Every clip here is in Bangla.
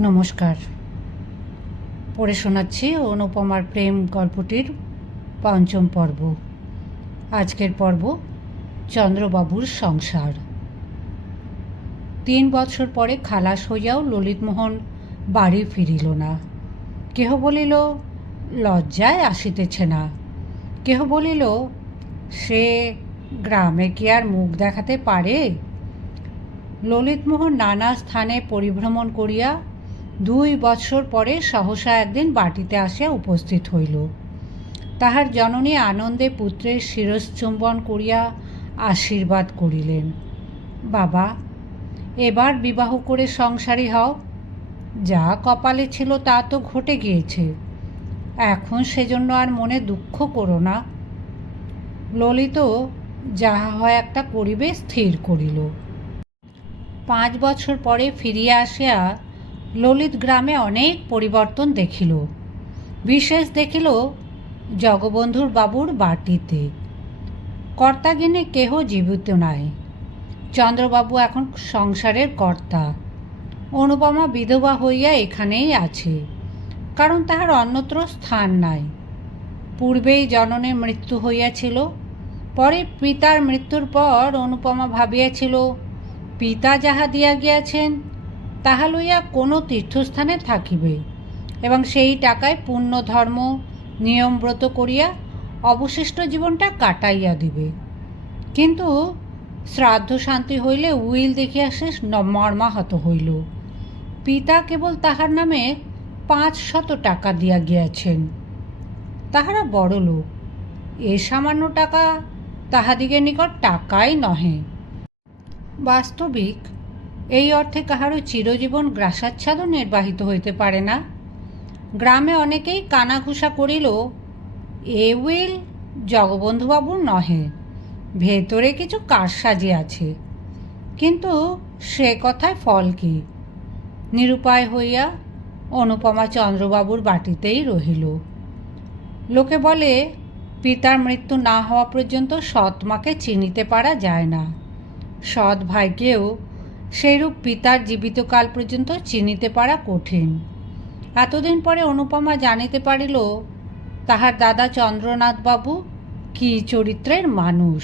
নমস্কার। পড়ে শোনাচ্ছি অনুপমার প্রেম গল্পটির পঞ্চম পর্ব। আজকের পর্ব চন্দ্রবাবুর সংসার। তিন বছর পরে খালাস হইয়াও ললিতমোহন বাড়ি ফিরিল না। কেহ বলিল, লজ্জায় আসিতেছে না। কেহ বলিল, সে গ্রামে কি আর মুখ দেখাতে পারে? ললিতমোহন নানা স্থানে পরিভ্রমণ করিয়া দুই বৎসর পরে সহসা একদিন বাটিতে আসিয়া উপস্থিত হইল। তাহার জননী আনন্দে পুত্রের শিরশ্চুম্বন করিয়া আশীর্বাদ করিলেন। বাবা, এবার বিবাহ করে সংসারী হও। যা কপালে ছিল তা তো ঘটে গিয়েছে। এখন সেজন্য আর মনে দুঃখ করো না। ললিত যাহা হয় একটা করিবে, স্থির করিল। পাঁচ বছর পরে ফিরিয়া আসিয়া ললিত গ্রামে অনেক পরিবর্তন দেখিল। বিশেষ দেখিল জগবন্ধুর বাবুর বাটিতে। কর্তাগিনে কেহ জীবিত নাই। চন্দ্রবাবু এখন সংসারের কর্তা। অনুপমা বিধবা হইয়া এখানেই আছে। কারণ তাহার অন্যত্র স্থান নাই। পূর্বেই জননের মৃত্যু হইয়াছিল। পরে পিতার মৃত্যুর পর অনুপমা ভাবিয়াছিল, পিতা যাহা দিয়া গিয়াছেন তাহা লইয়া কোনো তীর্থস্থানে থাকিবে। এবং সেই টাকায় পুণ্য ধর্ম নিয়মব্রত করিয়া অবশিষ্ট জীবনটা কাটাইয়া দিবে। কিন্তু শ্রাদ্ধ শান্তি হইলে উইল দেখিয়া সে মর্মাহত হইল। পিতা কেবল তাহার নামে পাঁচ শত টাকা দিয়া গিয়াছেন। তাহারা বড় লোক। এ সামান্য টাকা তাহাদিগের নিকট টাকাই নহে। বাস্তবিক এই অর্থে কাহারও চিরজীবন গ্রাসাচ্ছাদও নির্বাহিত হইতে পারে না। গ্রামে অনেকেই কানাঘুষা করিল এ উইল জগবন্ধুবাবুর নহে, ভেতরে কিছু কারসাজি আছে। কিন্তু সে কথায় ফল কি? নিরুপায় হইয়া অনুপমা চন্দ্রবাবুর বাটিতেই রহিল। লোকে বলে, পিতার মৃত্যু না হওয়া পর্যন্ত সৎ মাকে চিনিতে পারা যায় না। সৎ ভাইকেও সেইরূপ পিতার জীবিতকাল পর্যন্ত চিনিতে পারা কঠিন। এতদিন পরে অনুপমা জানিতে পারিল, তাহার দাদা চন্দ্রনাথবাবু কী চরিত্রের মানুষ।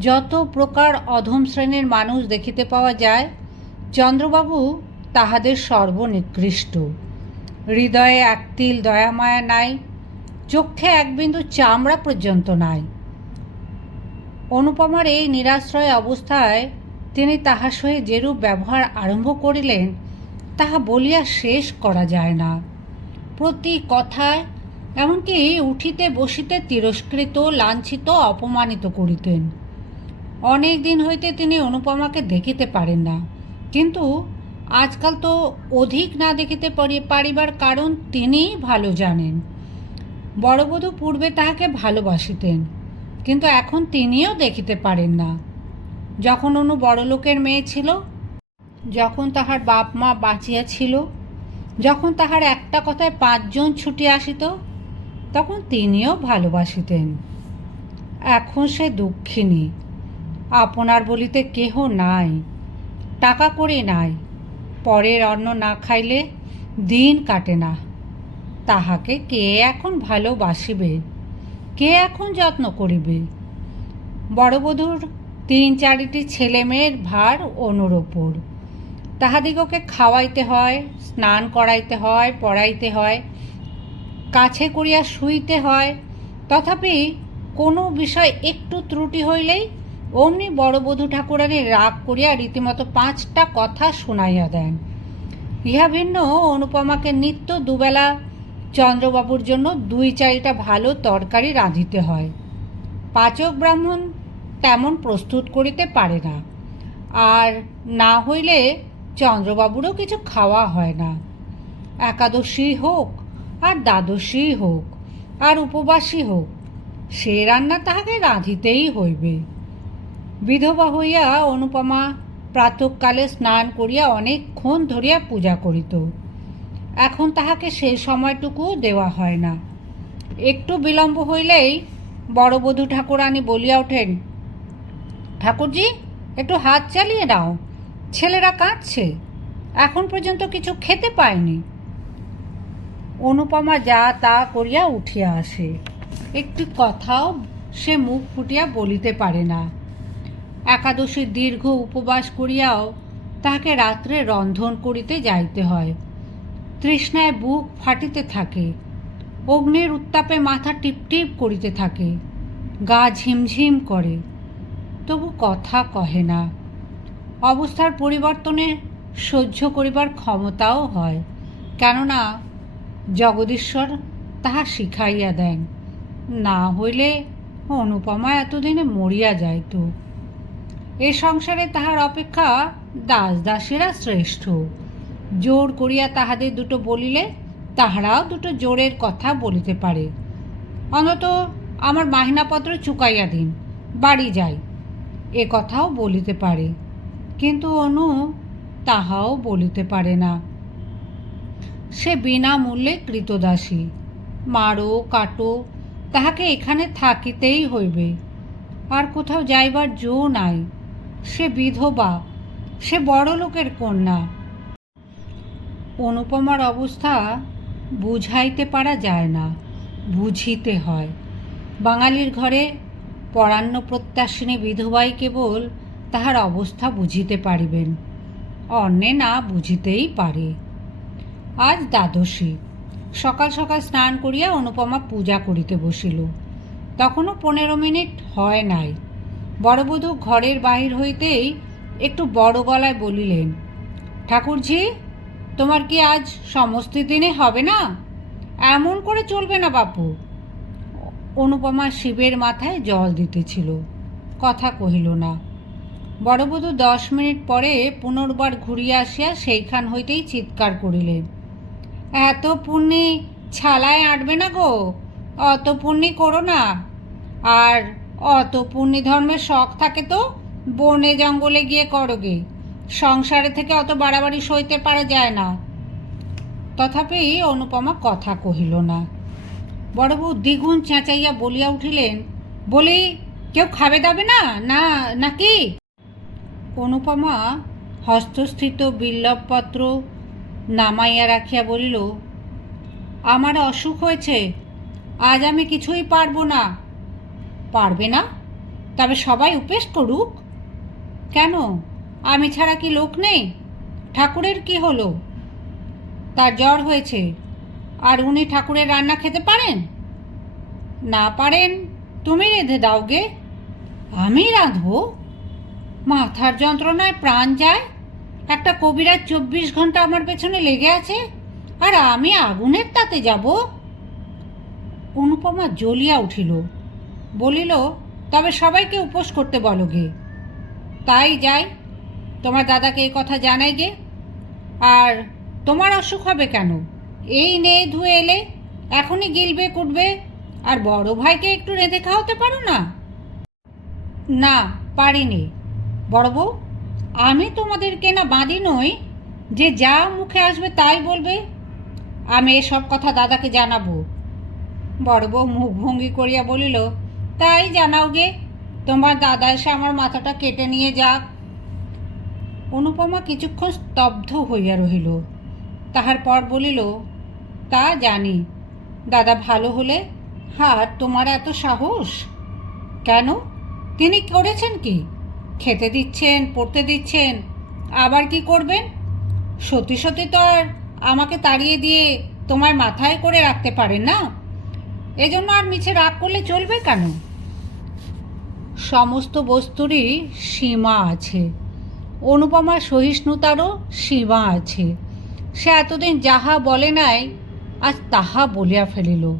যত প্রকার অধম শ্রেণির মানুষ দেখিতে পাওয়া যায়, চন্দ্রবাবু তাহাদের সর্বনিকৃষ্ট। হৃদয়ে এক তিল দয়ামায়া নাই, চক্ষে এক বিন্দু চামড়া পর্যন্ত নাই। অনুপমার এই নিরাশ্রয় অবস্থায় তিনি তাহার সহিত যেরূপ ব্যবহার আরম্ভ করিলেন, তাহা বলিয়া শেষ করা যায় না। প্রতি কথায় এমনকি উঠিতে বসিতে তিরস্কৃত, লাঞ্ছিত, অপমানিত করিতেন। অনেক দিন হইতে তিনি অনুপমাকে দেখিতে পারেন না। কিন্তু আজকাল তো অধিক না দেখিতে পারি- পারিবার কারণ তিনিই ভালো জানেন। বড়বধূ পূর্বে তাহাকে ভালোবাসিতেন, কিন্তু এখন তিনিও দেখিতে পারেন না। যখন অনু বড়লোকের মেয়ে ছিল, যখন তাহার বাপ মা বাঁচিয়া ছিল, যখন তাহার একটা কথায় পাঁচজন ছুটি আসিত, তখন তিনিও ভালোবাসিতেন। এখন সে দুঃখিনী। আপনার বলিতে কেহ নাই, টাকা করে নাই, পরের অন্ন না খাইলে দিন কাটে না। তাহাকে কে এখন ভালোবাসিবে? কে এখন যত্ন করিবে? বড়বধূর তিন চারিটি ছেলে মেয়ের ভার অনুর ওপর তাহাদিগকে খাওয়াইতে হয়, স্নান করাইতে হয়, পড়াইতে হয়, কাছে করিয়া শুইতে হয়। তথাপি কোনো বিষয় একটু ত্রুটি হইলেই অমনি বড়বধূ ঠাকুরানী রাগ করিয়া রীতিমতো পাঁচটা কথা শোনাইয়া দেন। ইহা ভিন্ন অনুপমাকে নিত্য দুবেলা চন্দ্রবাবুর জন্য দুই চারিটা ভালো তরকারি রাঁধিতে হয়। পাচক ব্রাহ্মণ তেমন প্রস্তুত করিতে পারে না। আর না হইলে চন্দ্রবাবুরও কিছু খাওয়া হয় না। একাদশী হোক, আর দ্বাদশী হোক, আর উপবাসী হোক, সে রান্না তাহাকে রাঁধিতেই হইবে। বিধবা হইয়া অনুপমা প্রাতকালে স্নান করিয়া অনেকক্ষণ ধরিয়া পূজা করিত। এখন তাহাকে সেই সময়টুকুও দেওয়া হয় না। একটু বিলম্ব হইলেই বড়বধূ ঠাকুরানী বলিয়া ওঠেন ঠাকুরজি, একটু হাত চালিয়ে নাও। ছেলেরা কাঁদছে। এখন পর্যন্ত কিছু খেতে পায়নি। অনুপমা যা তা করিয়া উঠিয়া আসে। একটি কথাও সে মুখ ফুটিয়া বলিতে পারে না। একাদশীর দীর্ঘ উপবাস করিয়াও তাহাকে রাত্রে রন্ধন করিতে যাইতে হয়। তৃষ্ণায় বুক ফাটিতে থাকে। অগ্নির উত্তাপে মাথা টিপটিপ করিতে থাকে। গা ঝিমঝিম করে। তবু কথা কহে না। অবস্থার পরিবর্তনে সহ্য করিবার ক্ষমতাও হয়, কেননা জগদীশ্বর তাহা শিখাইয়া দেন। না হইলে অনুপমা এতদিনে মরিয়া যাইত। এ সংসারে তাহার অপেক্ষা দাস দাসীরা শ্রেষ্ঠ। জোর করিয়া তাহাদের দুটো বলিলে তাহারাও দুটো জোরের কথা বলিতে পারে। অন্তত আমার মাহিনাপত্র চুকাইয়া দিন, বাড়ি যাই। এ কথাও বলিতে পারে। কিন্তু অনু তাহাও বলিতে পারে না। সে বিনামূল্যে কৃতদাসী। মারো, কাটো, তাহাকে এখানে থাকিতেই হইবে। আর কোথাও যাইবার জো নাই। সে বিধবা, সে বড় লোকের কন্যা। অনুপমার অবস্থা বুঝাইতে পারা যায় না, বুঝিতে হয়। বাঙালির ঘরে পরান্ন প্রত্যাশিনী বিধবাই কেবল তাহার অবস্থা বুঝিতে পারিবেন, অন্যে না বুঝিতেই পারে। আজ দ্বাদশী। সকাল সকাল স্নান করিয়া অনুপমা পূজা করিতে বসিল। তখনও পনেরো মিনিট হয় নাই। বড়বধূ ঘরের বাহির হইতেই একটু বড় গলায় বলিলেন, ঠাকুরজি, তোমার কি আজ সমস্ত দিনে হবে না? এমন করে চলবে না বাপু। অনুপমা শিবের মাথায় জল দিতেছিল। কথা কহিল না। বড়বধূ দশ মিনিট পরে পুনর্বার ঘুরিয়া আসিয়া সেইখান হইতেই চিৎকার করিলেন। এত পুণ্যি ছালায় আঁটবে না গো, অত পুণ্যি করো না। আর অত পুণ্যি ধর্মের শখ থাকে তো, বনে জঙ্গলে গিয়ে করোগে সংসারে থেকে অত বাড়াবাড়ি সইতে পারা যায় না। তথাপি অনুপমা কথা কহিল না। বড় বউ দ্বিগুণ চেঁচাইয়া বলিয়া উঠিলেন, বলি, কেউ খাবে দাবে না? না, নাকি? অনুপমা হস্তস্থিত বিল্লবপত্র নামাইয়া রাখিয়া বলিল, আমার অসুখ হয়েছে, আজ আমি কিছুই পারব না। পারবে না? তবে সবাই উপেস করুক। কেন? আমি ছাড়া কি লোক নেই? ঠাকুরের কি হলো? তার জ্বর হয়েছে। আর উনি ঠাকুরের রান্না খেতে পারেন? না পারেন, তুমি রেঁধে দাও গে। আমি রাঁধবো? মাথার যন্ত্রণায় প্রাণ যায়। একটা কবিরাজ চব্বিশ ঘণ্টা আমার পেছনে লেগে আছে, আর আমি আগুনের তাতে যাব। অনুপমা জ্বলিয়া উঠিল। বলিল, তবে সবাইকে উপোস করতে বলো গে। তাই যাই। তোমার দাদাকে এই কথা জানাই গে। আর তোমার অসুখ হবে কেন? এই নেই ধুয়ে এলে, এখনই গিলবে, কুটবে। আর বড় ভাইকে একটু রেঁধে খাওয়াতে পারো না? না, পারিনি। বড় বউ, আমি তোমাদেরকে না বাঁধি নই, যে যা মুখে আসবে তাই বলবে। আমি এসব কথা দাদাকে জানাব। বড় বউ মুখ ভঙ্গি করিয়া বলিল, তাই জানাও গে, তোমার দাদা এসে আমার মাথাটা কেটে নিয়ে যাক। অনুপমা কিছুক্ষণ স্তব্ধ হইয়া রহিল। তাহার পর বলিল তা জানি। দাদা ভালো হলে? হার, তোমার এত সাহস? কেন? তিনি করেছেন কি? খেতে দিচ্ছেন, পড়তে দিচ্ছেন, আবার কি করবেন? সত্যি সত্যি তো আর আমাকে তাড়িয়ে দিয়ে তোমার মাথায় করে রাখতে পারেন না? এজন্য আর মিছে রাগ করলে চলবে কেন? সমস্ত বস্তুরই সীমা আছে। অনুপমা সহিষ্ণুতারও সীমা আছে। সে এতদিন যাহা বলে নাই আজ তাহা বলিয়া ফেলিল।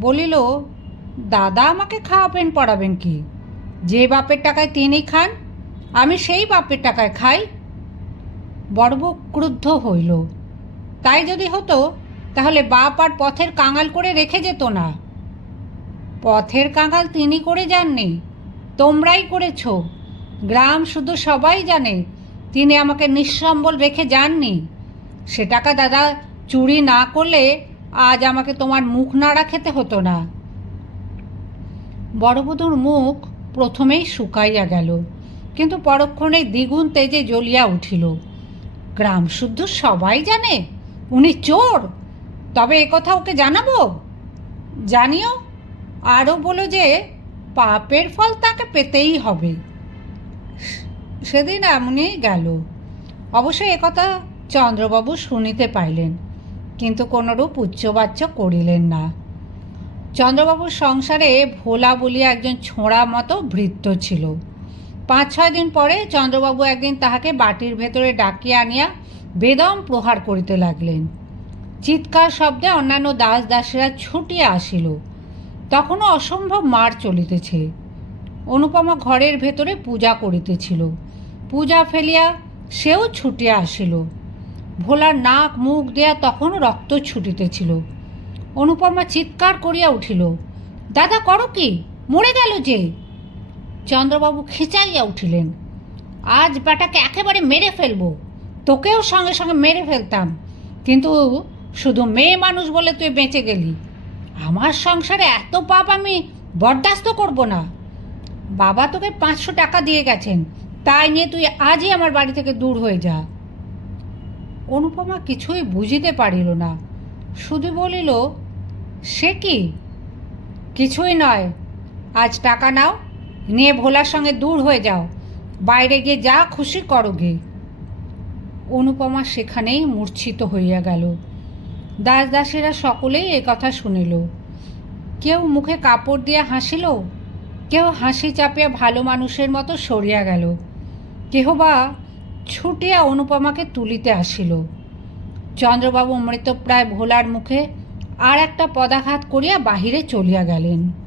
বলিল, দাদা আমাকে খাওয়াবেন, পড়াবেন কি? যে বাপের টাকায় তিনি খান, আমি সেই বাপের টাকায় খাই। বড়ব ক্রুদ্ধ হইল। তাই যদি হতো, তাহলে বাপ আর পথের কাঙাল করে রেখে যেত না। পথের কাঙাল তিনি করে যাননি, তোমরাই করেছ। গ্রাম শুধু সবাই জানে, তিনি আমাকে নিঃসম্বল রেখে যাননি। সে টাকা দাদা চুরি না করলে আজ আমাকে তোমার মুখ নাড়া খেতে হতো না। বড়বধূর মুখ প্রথমেই শুকাইয়া গেল, কিন্তু পরক্ষণে দ্বিগুণ তেজে জ্বলিয়া উঠিল। গ্রাম শুদ্ধ সবাই জানে, উনি চোর। তবে এ কথা ওকে জানাব? জানিও, আরও বলো যে পাপের ফল তাকে পেতেই হবে। সেদিন এমনই গেল। অবশ্য একথা চন্দ্রবাবু শুনিতে পাইলেন। কিন্তু কোনরূপ উচ্চবাচ্য করিলেন না। চন্দ্রবাবুর সংসারে ভোলা বলিয়া একজন ছোঁড়া মতো ভৃত্য ছিল। পাঁচ ছয় দিন পরে চন্দ্রবাবু একদিন তাহাকে বাটির ভেতরে ডাকিয়া আনিয়া বেদম প্রহার করিতে লাগলেন। চিৎকার শব্দে অন্যান্য দাস দাসেরা ছুটিয়া আসিল। তখনও অসম্ভব মার চলিতেছে। অনুপমা ঘরের ভেতরে পূজা করিতেছিল। পূজা ফেলিয়া সেও ছুটিয়া আসিল। ভোলার নাক মুখ দেয়া তখনও রক্ত ছুটিতেছিল। অনুপমা চিৎকার করিয়া উঠিল, দাদা, করো কি? মরে গেল যে? চন্দ্রবাবু খিচাইয়া উঠিলেন, আজ বেটাকে একেবারে মেরে ফেলব। তোকেও সঙ্গে সঙ্গে মেরে ফেলতাম, কিন্তু শুধু মেয়ে মানুষ বলে তুই বেঁচে গেলি। আমার সংসারে এত পাপ আমি বরদাস্ত করব না। বাবা তোকে পাঁচশো টাকা দিয়ে গেছেন, তাই নিয়ে তুই আজই আমার বাড়ি থেকে দূর হয়ে যা। অনুপমা কিছুই বুঝিতে পারিল না। শুধু বলিল, সে কি? কিছুই নয়। আজ টাকা নাও, নিয়ে ভোলার সঙ্গে দূর হয়ে যাও। বাইরে গিয়ে যা খুশি করো গে। অনুপমা সেখানেই মূর্ছিত হইয়া গেল। দাস দাসীরা সকলেই এ কথা শুনিল। কেউ মুখে কাপড় দিয়া হাসিল? কেউ হাসি চাপিয়া ভালো মানুষের মতো সরিয়া গেল। কেহ বা ছুটিয়া অনুপমাকে তুলিতে আসিল। চন্দ্রবাবু মৃতপ্রায় ভোলার মুখে আর একটা পদাঘাত করিয়া বাহিরে চলিয়া গেলেন।